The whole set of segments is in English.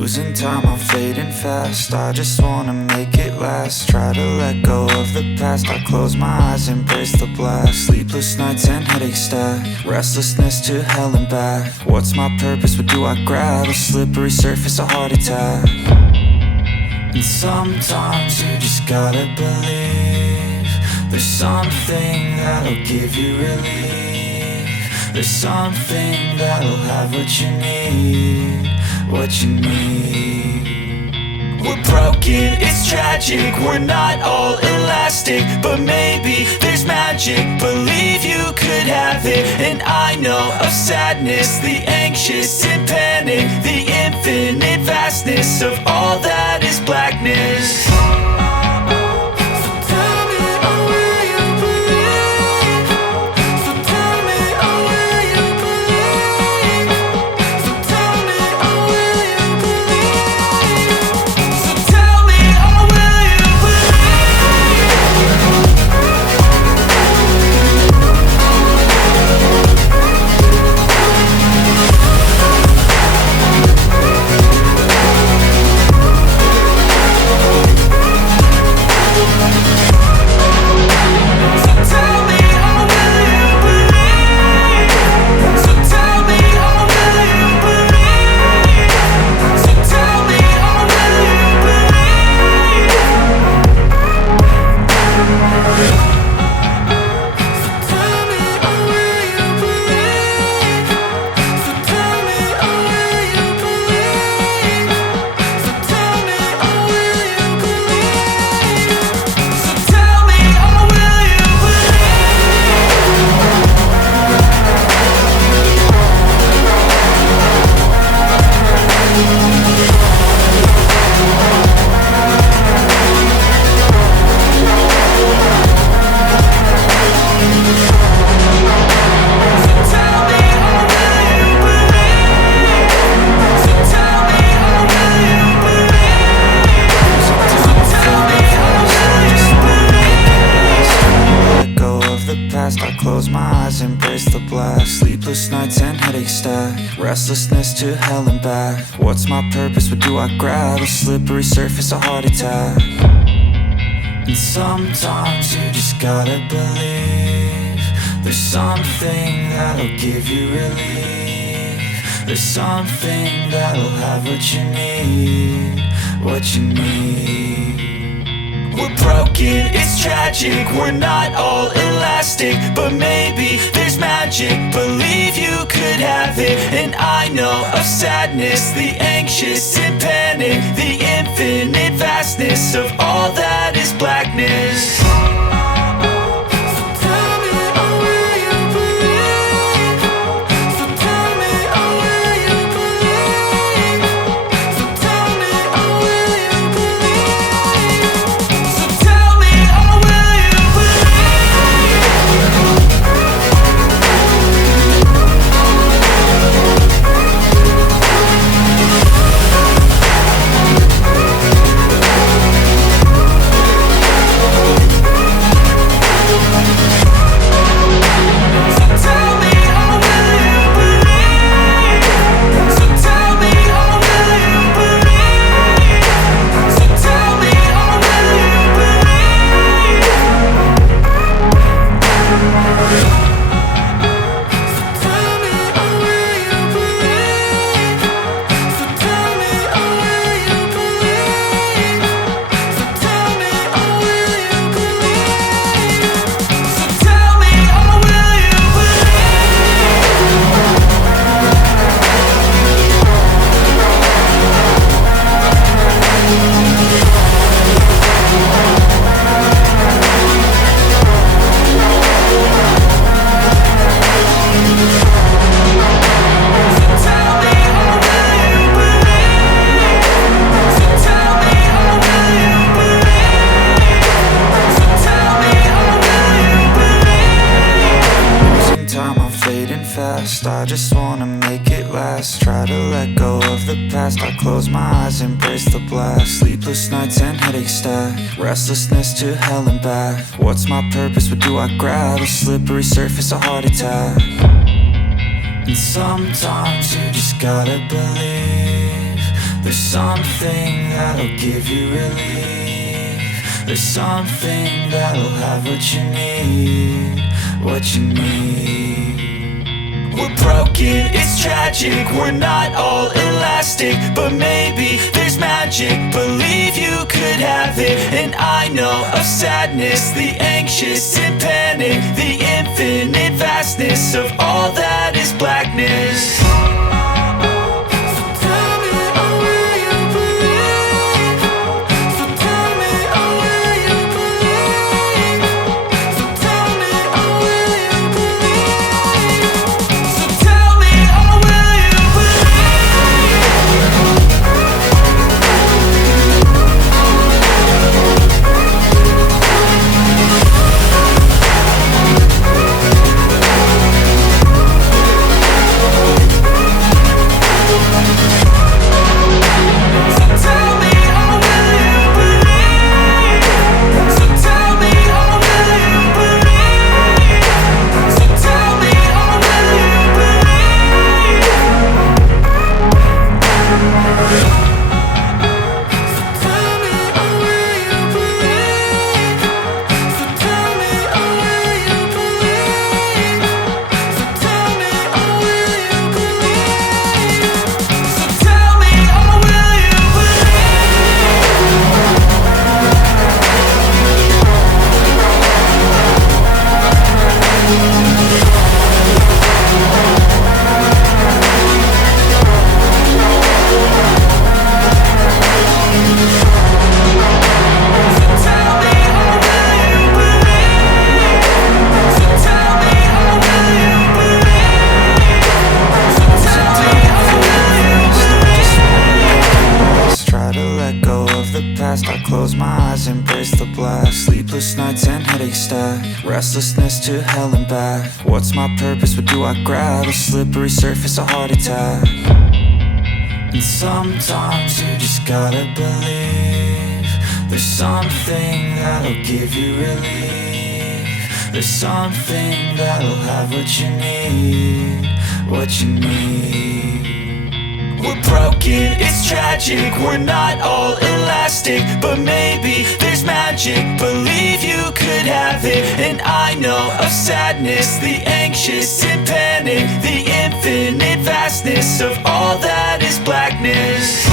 Losing time, I'm fading fast. I just wanna make it last. Try to let go of the past. I close my eyes, embrace the blast. Sleepless nights and headaches stack. Restlessness to hell and back. What's my purpose? What do I grab? A slippery surface, a heart attack. And sometimes you just gotta believe there's something that'll give you relief. There's something that'll have what you need, what you need. We're broken, it's tragic, we're not all elastic, but maybe there's magic. Believe you could have it, and I know of sadness, the anxious and panic, the infinite vastness of all that is blackness. I close my eyes, embrace the blast. Sleepless nights and headaches stack. Restlessness to hell and back. What's my purpose? What do I grab? A slippery surface, a heart attack. And sometimes you just gotta believe there's something that'll give you relief. There's something that'll have what you need, what you need. We're broken, it's tragic, we're not all elastic, but maybe there's magic. Believe you could have it, and I know of sadness, the anxious and panic, the infinite vastness of all that is blackness. I just wanna make it last. Try to let go of the past. I close my eyes, embrace the blast. Sleepless nights and headaches stack. Restlessness to hell and back. What's my purpose? What do I grab? A slippery surface, a heart attack. And sometimes you just gotta believe There's something that'll give you relief. There's something that'll have what you need, what you need. We're broken, it's tragic, we're not all elastic, but maybe there's magic, believe you could have it. And I know of sadness, the anxious and panic, the infinite vastness of all that is blackness. I close my eyes, embrace the blast. Sleepless nights and headache stack, restlessness to hell and back. What's my purpose, what do I grab? A slippery surface, a heart attack. And sometimes you just gotta believe. There's something that'll give you relief. There's something that'll have what you need, what you need. We're broken, it's tragic, we're not all elastic, but maybe there's magic, believe you could have it. And I know of sadness, the anxious and panic, the infinite vastness of all that is blackness.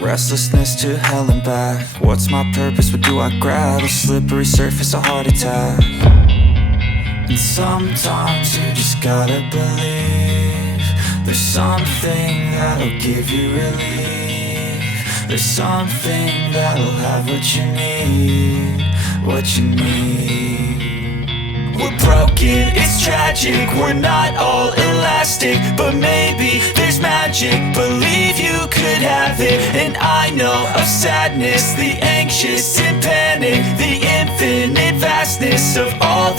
Restlessness to hell and back. What's my purpose, what do I grab? A slippery surface, a heart attack. And sometimes you just gotta believe. There's something that'll give you relief. There's something that'll have what you need, what you need. We're broken, it's tragic, we're not all elastic, but maybe there's magic, believe you could have it. And I know of sadness, the anxious and panic, the infinite vastness of all